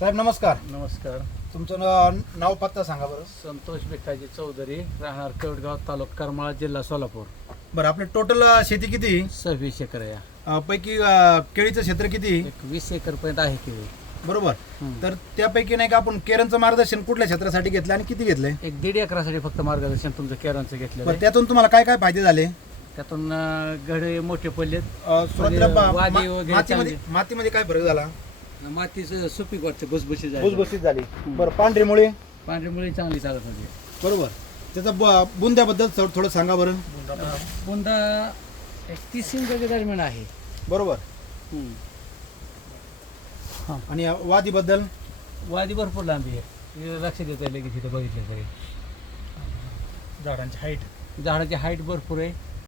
साहेब नमस्कार. नमस्कार. तुमचं न- नाव पत्ता सांगा बरं. संतोष भिकाजी चौधरी राहणार कवडगाव तालुका करमाळा जिल्हा सोलापूर. बरं आपले टोटल शेती किती? सव्वीस एकर आहे. अं, पैकी अं, केळीचं क्षेत्र किती? एक वीस एकर पर्यंत आहे केळी. बरोबर. तर त्यापैकी नाही का आपण केरनचं मार्गदर्शन कुठल्या क्षेत्रासाठी घेतलं आणि किती घेतलंय? एक दीड एकरासाठी फक्त मार्गदर्शन तुमचं केरांचं घेतलेलं बरं त्यातून तुम्हाला काय काय फायदे झाले? त्यातून अं, घडे मोठे पडलेत. अं, सुरुवातीला म्हणजे मा- वादी मा- वगैरे मातीमध्ये चांगली. मातीमध्ये काय फरक झाला? मातीचं सुपीक वाटतं भुसभुशीत आहे भुसभुशीत झाली. बरं पांढरीमुळे? पांढरी मुळी चांगली चालत होती. बरोबर. त्याचा ब- बुंद्याबद्दल थोडं थोडं सांगा बरं. बुंदा एक तीस इंचाच्या दरम्यान आहे. बरोबर. हा आणि वादीबद्दल? वादी भरपूर लांबी आहे. हे लक्ष देता येईल की तिथे बघितलं तरी. झाडांची हाईट झाडाची हाईट भरपूर आहे.